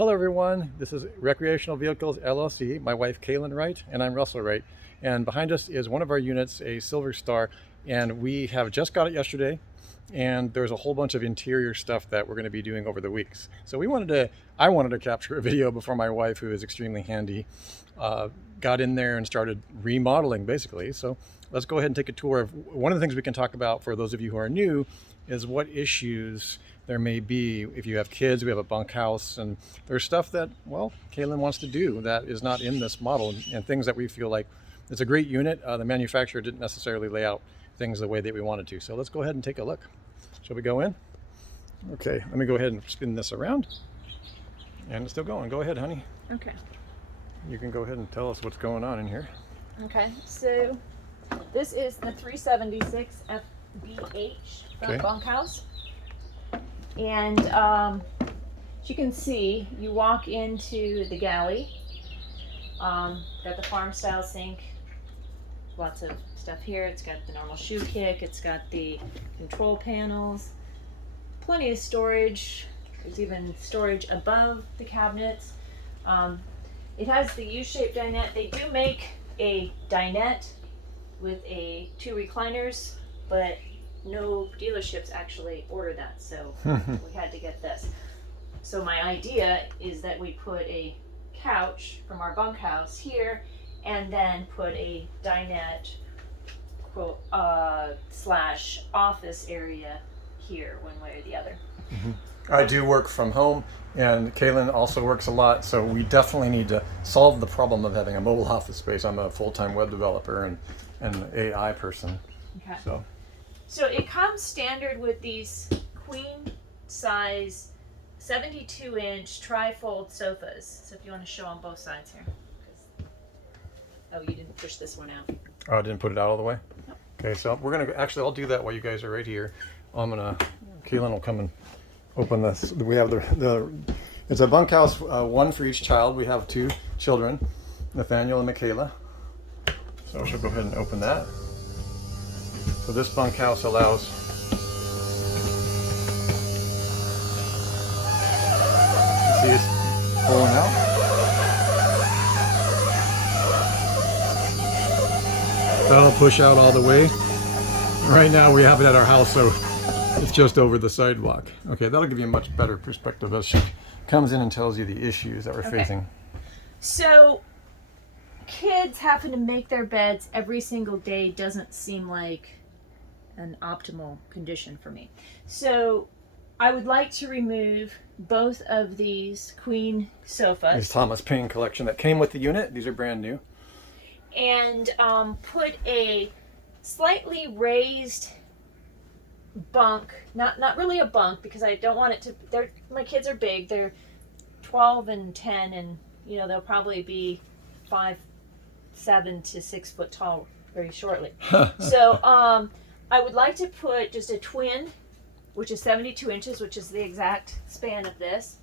Hello everyone, this is Recreational Vehicles LLC, my wife Kalyn Wright, and I'm Russell Wright. And behind us is one of our units, a Silverstar, and we have just got it yesterday, and there's a whole bunch of interior stuff that we're going to be doing over the weeks. So I wanted to capture a video before my wife, who is extremely handy, got in there and started remodeling basically. So let's go ahead and take a tour of one of the things we can talk about for those of you who are new is what issues there may be if you have kids. We have a bunkhouse, and there's stuff that, well, Kalyn wants to do that is not in this model, and things that we feel like it's a great unit. The manufacturer didn't necessarily lay out things the way that we wanted to. So let's go ahead and take a look. Shall we go in? Okay, let me go ahead and spin this around. And it's still going. Go ahead, honey. Okay. You can go ahead and tell us what's going on in here. Okay, so this is the 376 FBH from Bunkhouse. And as you can see, you walk into the galley. Got the farm style sink. Lots of stuff here. It's got the normal shoe kick. It's got the control panels. Plenty of storage. There's even storage above the cabinets. It has the U-shaped dinette. They do make a dinette with two recliners, but no dealerships actually order that, so we had to get this. So my idea is that we put a couch from our bunkhouse here, and then put a dinette slash office area here, one way or the other. I do work from home, and Kalyn also works a lot, so we definitely need to solve the problem of having a mobile office space. I'm a full-time web developer and an AI person. Okay. So it comes standard with these queen size 72-inch tri-fold sofas. So if you want to show on both sides here. Oh, you didn't push this one out. Oh, I didn't put it out all the way? Nope. Okay, so we're going to, actually I'll do that while you guys are right here. Kalyn will come and open this. We have it's a bunkhouse, one for each child. We have two children, Nathaniel and Michaela. So she'll go ahead and open that. So this bunkhouse allows see it's pulling out. That'll push out all the way. Right now we have it at our house, so it's just over the sidewalk. Okay, that'll give you a much better perspective as she comes in and tells you the issues that we're facing. So kids having to make their beds every single day doesn't seem like an optimal condition for me. So I would like to remove both of these queen sofas. This Thomas Paine collection that came with the unit. These are brand new. And put a slightly raised bunk, not really a bunk, because I don't want it to, my kids are big. They're 12 and 10, and they'll probably be 5'7" to 6 foot tall very shortly. So I would like to put just a twin, which is 72 inches, which is the exact span of this,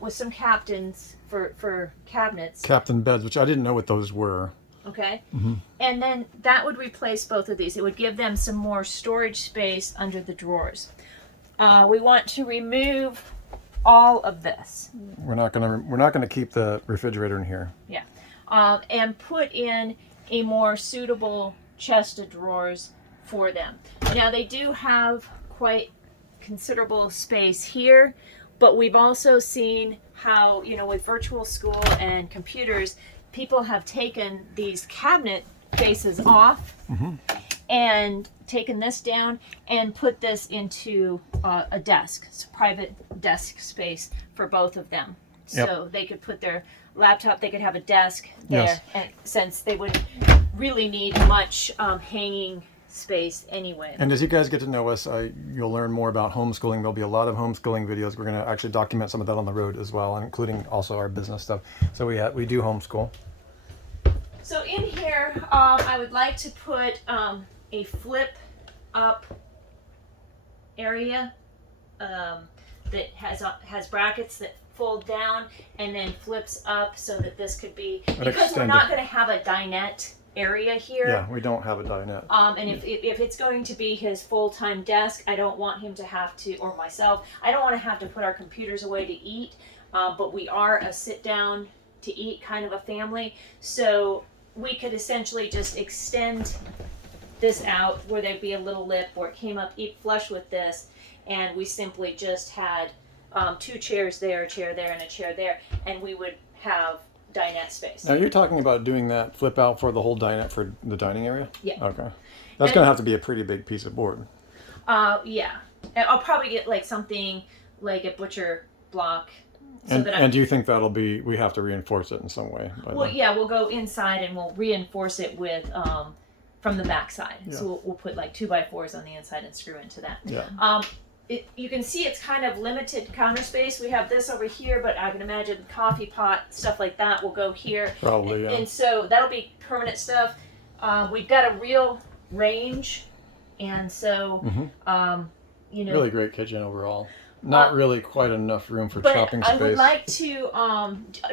with some captains for cabinets. Captain beds, which I didn't know what those were. Okay. And then that would replace both of these. It would give them some more storage space under the drawers. We want to remove all of this. We're not gonna keep the refrigerator in here. Yeah. And put in a more suitable chest of drawers for them. Now they do have quite considerable space here, but we've also seen how, with virtual school and computers, people have taken these cabinet faces off and taken this down and put this into a desk. It's a private desk space for both of them. So they could put their laptop, they could have a desk there, and since they wouldn't really need much hanging space anyway. And as you guys get to know us, you'll learn more about homeschooling. There'll be a lot of homeschooling videos. We're going to actually document some of that on the road as well, including also our business stuff. So we do homeschool. So in here, I would like to put a flip up area that has brackets that fold down and then flips up, so that this could be, because we're not going to have a dinette area here. Yeah, we don't have a dinette. And if it's going to be his full-time desk, I don't want him to have to, or myself, I don't want to have to put our computers away to eat. But we are a sit-down to eat kind of a family, so we could essentially just extend this out where there'd be a little lip where it came up flush with this, and we simply just had 2 chairs there, a chair there, and a chair there, and we would have dinette space. Now you're talking about doing that flip out for the whole dinette for the dining area? Yeah. Okay. That's going to have to be a pretty big piece of board. Yeah. I'll probably get like something like a butcher block. So and do you think that'll be, we have to reinforce it in some way? Well, yeah, we'll go inside and we'll reinforce it with, from the back side. Yeah. So we'll put like 2x4s on the inside and screw into that. Yeah. You can see it's kind of limited counter space. We have this over here, but I can imagine coffee pot, stuff like that will go here. Probably, yeah. And so that'll be permanent stuff. We've got a real range, and so, you know. Really great kitchen overall. Not really quite enough room for chopping space. I would like to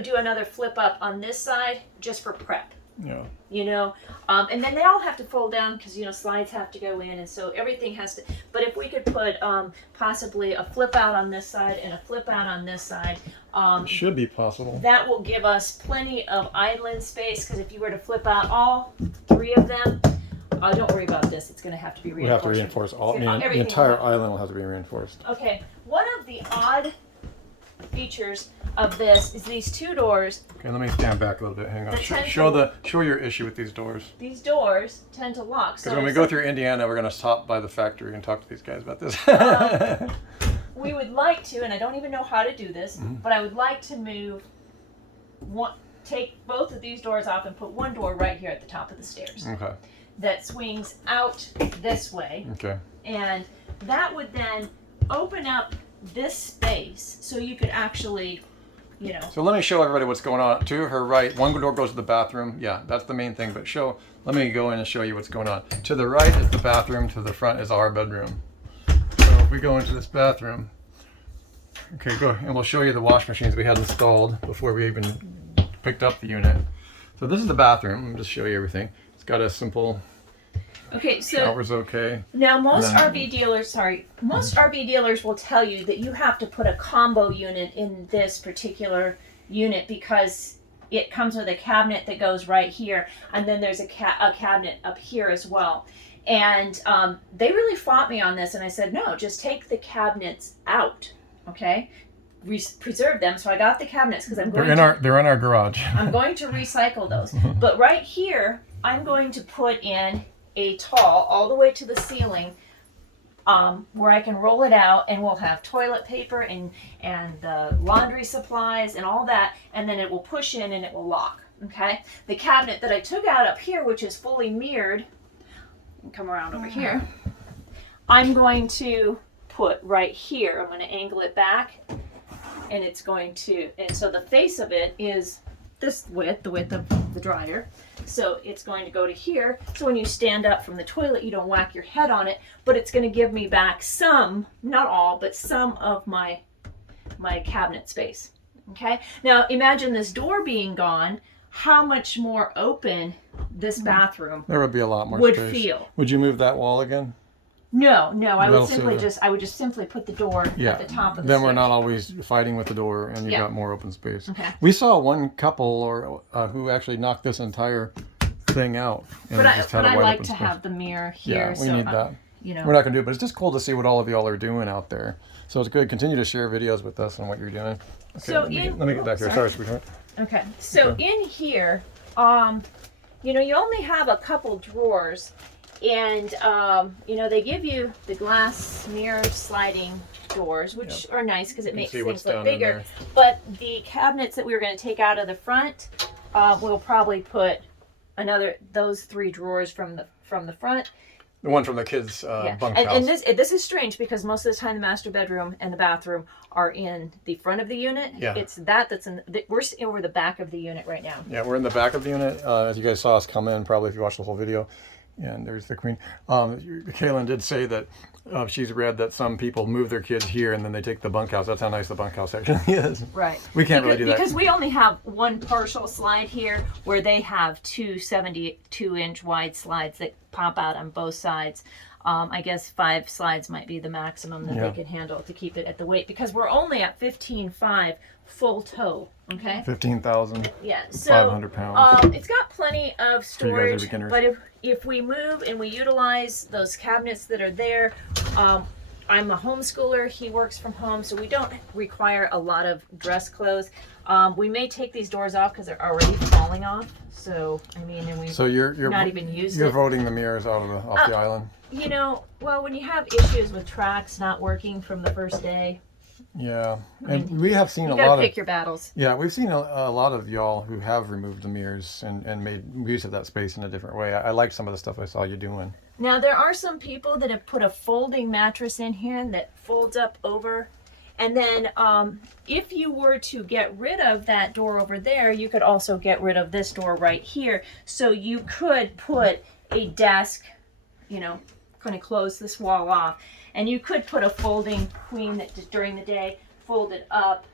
do another flip up on this side just for prep. Yeah. You know, and then they all have to fold down because, you know, slides have to go in, and so everything has to. But if we could put possibly a flip out on this side and a flip out on this side, it should be possible. That will give us plenty of island space, because if you were to flip out all 3 of them, don't worry about this. It's going to have to be reinforced. We have to reinforce all. The entire island will have to be reinforced. Okay. One of the odd features of this is these 2 doors. Okay, let me stand back a little bit. Hang on. Show your issue with these doors. These doors tend to lock. Because when we go through Indiana, we're going to stop by the factory and talk to these guys about this. We would like to, and I don't even know how to do this, but I would like to take both of these doors off and put one door right here at the top of the stairs. Okay. That swings out this way. Okay. And that would then open up this space so you could actually, you know. So let me show everybody what's going on. To her right, one door goes to the bathroom. Yeah, that's the main thing. But let me go in and show you what's going on. To the right is the bathroom. To the front is our bedroom. So if we go into this bathroom, okay, go, and we'll show you the wash machines we had installed before we even picked up the unit. So this is the bathroom. I'll just show you everything. It's got a simple. Okay, so shower's okay. Now most RV dealers will tell you that you have to put a combo unit in this particular unit because it comes with a cabinet that goes right here, and then there's a cabinet up here as well. And they really fought me on this, and I said, no, just take the cabinets out, okay? Preserve them. So I got the cabinets because they're in our garage. I'm going to recycle those. But right here, I'm going to put in a tall all the way to the ceiling, where I can roll it out, and we'll have toilet paper and the laundry supplies and all that, and then it will push in and it will lock. Okay. The cabinet that I took out up here, which is fully mirrored, and come around over here, I'm going to put right here. I'm going to angle it back, and it's going to, and so the face of it is this width, the width of the dryer. So it's going to go to here. So when you stand up from the toilet, you don't whack your head on it, but it's going to give me back some, not all, but some of my cabinet space. Okay. Now imagine this door being gone, how much more open this bathroom there would be a lot more would space. Feel. Would you move that wall again? No, I would just simply put the door at the top of the Then stairs. we're not always fighting with the door, and you've got more open space. Okay. We saw one couple who actually knocked this entire thing out. And But just had I a wide like open to space. have the mirror here. Yeah, we need that. You know. We're not going to do it, but it's just cool to see what all of y'all are doing out there. So it's good. Continue to share videos with us on what you're doing. Okay, So let me get back here. Sorry, sweetheart. Okay. So in here, you know, you only have a couple drawers, and you know, they give you the glass mirror sliding doors, which are nice because it makes things look bigger. But the cabinets that we were going to take out of the front, we'll probably put those 3 drawers from the front. The one from the kids' bunkhouse. And this is strange because most of the time the master bedroom and the bathroom are in the front of the unit. Yeah. It's that's in we're over the back of the unit right now. Yeah, we're in the back of the unit. As you guys saw us come in, probably if you watched the whole video. And there's the queen. Kalyn did say that she's read that some people move their kids here and then they take the bunkhouse. That's how nice the bunkhouse actually is. Right. We can't really do that. Because we only have one partial slide here where they have two 72-inch wide slides that pop out on both sides. I guess 5 slides might be the maximum that they could handle to keep it at the weight, because we're only at 15.5 full tow. Okay. 15,000. Yeah. So 500 pounds. it's got plenty of For you guys storage, are beginners. but if we move and we utilize those cabinets that are there, I'm a homeschooler. He works from home, so we don't require a lot of dress clothes. We may take these doors off because they're already falling off. So I mean, and we you're not even used you're it. voting the mirrors off the island. You know, well, when you have issues with tracks not working from the first day, Yeah, and we have seen you a gotta lot pick of your battles. yeah, we've seen a lot of y'all who have removed the mirrors and made use of that space in a different way. I like some of the stuff I saw you doing. Now, there are some people that have put a folding mattress in here that folds up over. And then if you were to get rid of that door over there, you could also get rid of this door right here. So you could put a desk, you know, kind of close this wall off. And you could put a folding queen that just during the day, fold it up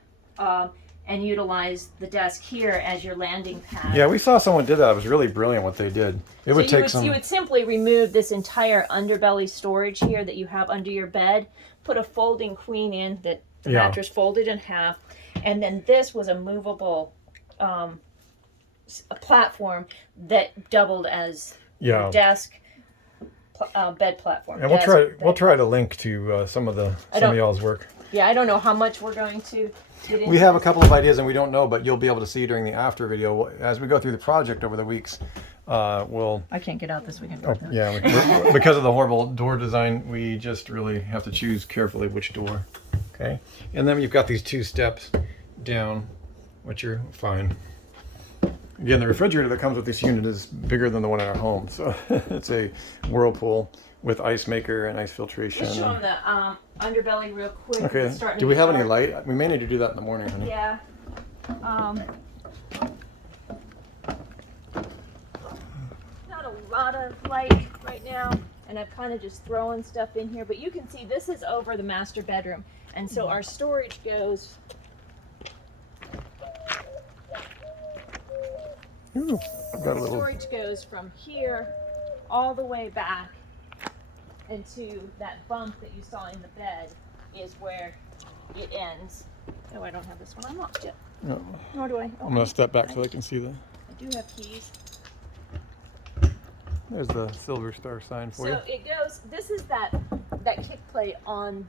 and utilize the desk here as your landing pad. Yeah, we saw someone did that. It was really brilliant what they did. It would take some. You would simply remove this entire underbelly storage here that you have under your bed, put a folding queen in that the mattress folded in half, and then this was a movable a platform that doubled as your desk, bed platform. And we'll try to link to some of y'all's work. Yeah, I don't know how much we're going to get into. We have a couple of ideas and we don't know, but you'll be able to see during the after video as we go through the project over the weeks. We'll. I can't get out this weekend. Because of the horrible door design, we just really have to choose carefully which door. Okay, and then you've got these 2 steps down, which are fine. Again, the refrigerator that comes with this unit is bigger than the one in our home, so it's a Whirlpool with ice maker and ice filtration. Let's show them the underbelly real quick. Okay. Do we have any light? We may need to do that in the morning, honey. Yeah. Not a lot of light right now, and I've kind of just thrown stuff in here, but you can see this is over the master bedroom, and so our storage goes. Ooh, I've got a little. Storage goes from here all the way back into that bunk that you saw in the bed is where it ends. Oh, I don't have this one unlocked yet. No. Nor do I. I'm gonna step back so I can see the. I do have keys. There's the Silverstar sign for you. So it goes. This is that kick plate on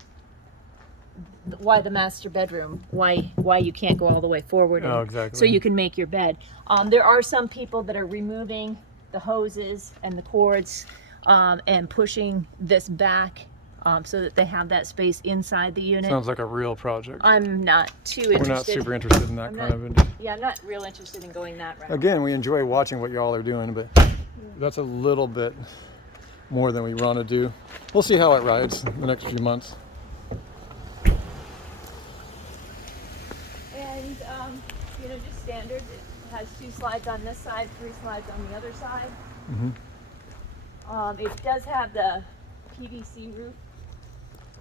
why the master bedroom, why you can't go all the way forward. Oh, exactly. So you can make your bed. There are some people that are removing the hoses and the cords and pushing this back so that they have that space inside the unit. Sounds like a real project. I'm not too interested. We're not super interested in that Yeah, I'm not real interested in going that route. Again, we enjoy watching what y'all are doing, but that's a little bit more than we want to do. We'll see how it rides the next few months. And you know, just standard. It has 2 slides on this side, 3 slides on the other side. It does have the PVC roof.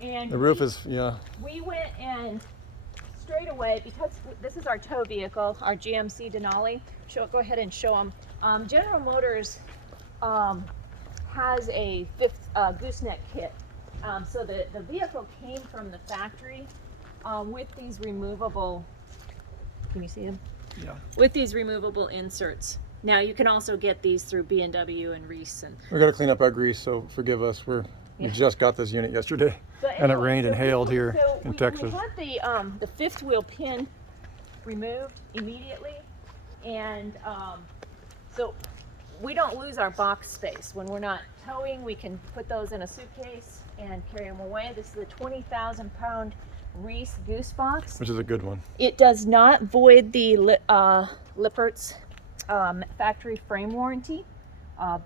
And the roof is, we went and straight away, because this is our tow vehicle, our GMC Denali. Go ahead and show them. General Motors has a 5th gooseneck kit. So the vehicle came from the factory with these removable, can you see them? Yeah. With these removable inserts. Now you can also get these through B&W and Reese. We got to clean up our grease, so forgive us. We just got this unit yesterday, and it rained and hailed here in Texas. We had the 5th wheel pin removed immediately, and so we don't lose our box space. When we're not towing, we can put those in a suitcase and carry them away. This is the 20,000-pound Reese Goose Box. Which is a good one. It does not void the Lippert's factory frame warranty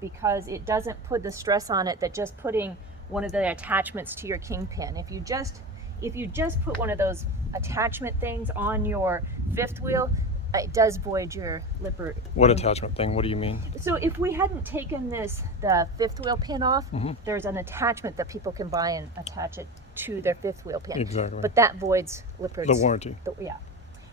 because it doesn't put the stress on it that just putting one of the attachments to your kingpin. If you just put one of those attachment things on your 5th wheel, it does void your lipper. What attachment thing? What do you mean? So if we hadn't taken the fifth wheel pin off, there's an attachment that people can buy and attach it to their fifth wheel pin. Exactly. But that voids lippers. The warranty. Yeah.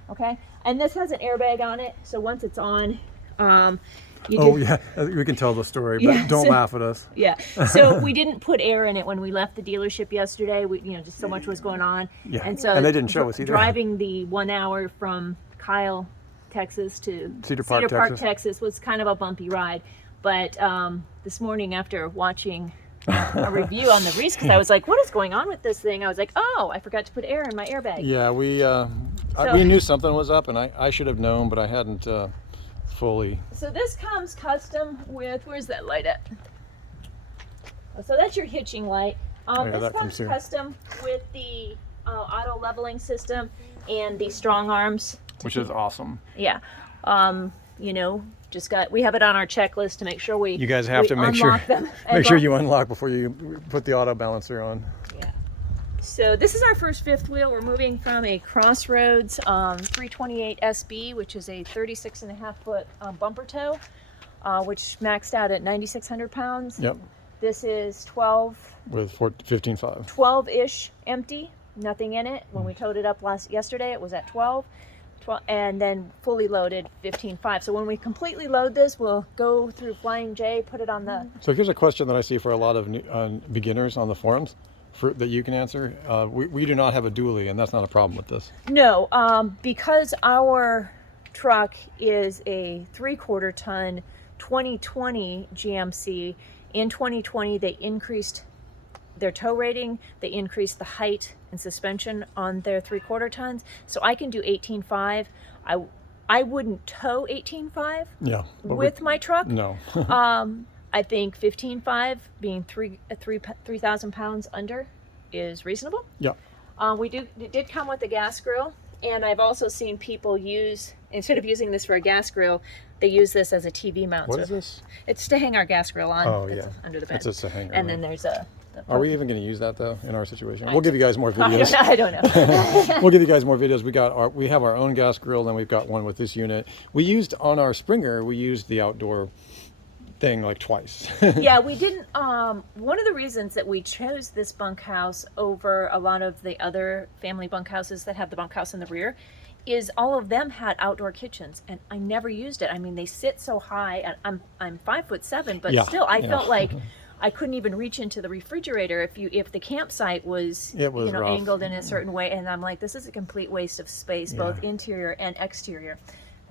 Okay. And this has an airbag on it, so once it's on, yeah, we can tell the story, but Yeah, don't so- laugh at us. Yeah. So we didn't put air in it when we left the dealership yesterday. We, just so much was going on. Yeah. And so And they didn't show us either. Driving the 1 hour from Kyle, Texas to Cedar Park, Texas was kind of a bumpy ride. But this morning after watching a review on the Reese, because I was like, what is going on with this thing? I was like, oh, I forgot to put air in my airbag. Yeah, we knew something was up, and I should have known, but I hadn't fully. So this comes custom with, where's that light at? So that's your hitching light. Yeah, This that comes comes here. custom with the auto leveling system and the strong arms. Which is awesome. Yeah. We have it on our checklist to make sure we You guys have to make sure unlock them. make sure you unlock before you put the auto balancer on. Yeah. So this is our first fifth wheel. We're moving from a Crossroads 328 SB, which is a 36.5-foot bumper tow, which maxed out at 9,600 pounds. Yep. This is 12 With 15.5. 12-ish empty, nothing in it. When we towed it up yesterday, it was at 12, and then fully loaded 15.5. So when we completely load this, we'll go through Flying J, put it on the. So here's a question that I see for a lot of beginners on the forums that you can answer. We do not have a dually, and that's not a problem with this. No, because our truck is a 3/4 ton 2020 GMC. In 2020, they increased their tow rating, they increased the height and suspension on their 3/4 tons. So I can do 18.5. I wouldn't tow 18.5 Yeah. with my truck. No. I think 15.5 being 3,000 pounds under is reasonable. Yeah. It did come with a gas grill, and I've also seen people instead of using this for a gas grill, they use this as a TV mount. What So is this? It's to hang our gas grill on. Oh, It's yeah. under the bed. It's just a hanger. And right? then there's a. Are we even going to use that though in our situation? We'll give you guys more videos. I don't know. We'll give you guys more videos. We have our own gas grill, and we've got one with this unit. We used on our Springer. We used the outdoor thing like twice. Yeah, we didn't. One of the reasons that we chose this bunkhouse over a lot of the other family bunkhouses that have the bunkhouse in the rear is all of them had outdoor kitchens, and I never used it. I mean, they sit so high, and I'm 5'7", but Yeah, still, I yeah. felt like I couldn't even reach into the refrigerator if the campsite was, rough. angled in a certain way, and I'm like, this is a complete waste of space, both Yeah. interior and exterior.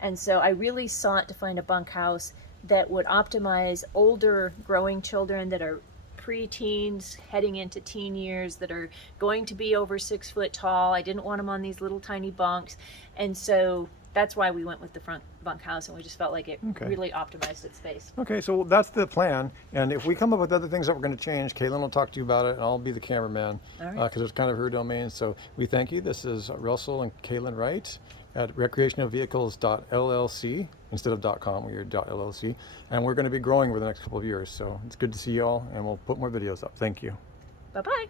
And so I really sought to find a bunkhouse that would optimize older growing children that are pre-teens heading into teen years, that are going to be over 6 foot tall. I didn't want them on these little tiny bunks, and so that's why we went with the front bunkhouse, and we just felt like it Okay. really optimized its space. Okay, so that's the plan. And if we come up with other things that we're going to change, Kalyn will talk to you about it, and I'll be the cameraman All right. because it's kind of her domain. So we thank you. This is Russell and Kalyn Wright at recreationalvehicles.llc instead of .com. We're .llc, and we're going to be growing over the next couple of years. So it's good to see you all, and we'll put more videos up. Thank you. Bye-bye.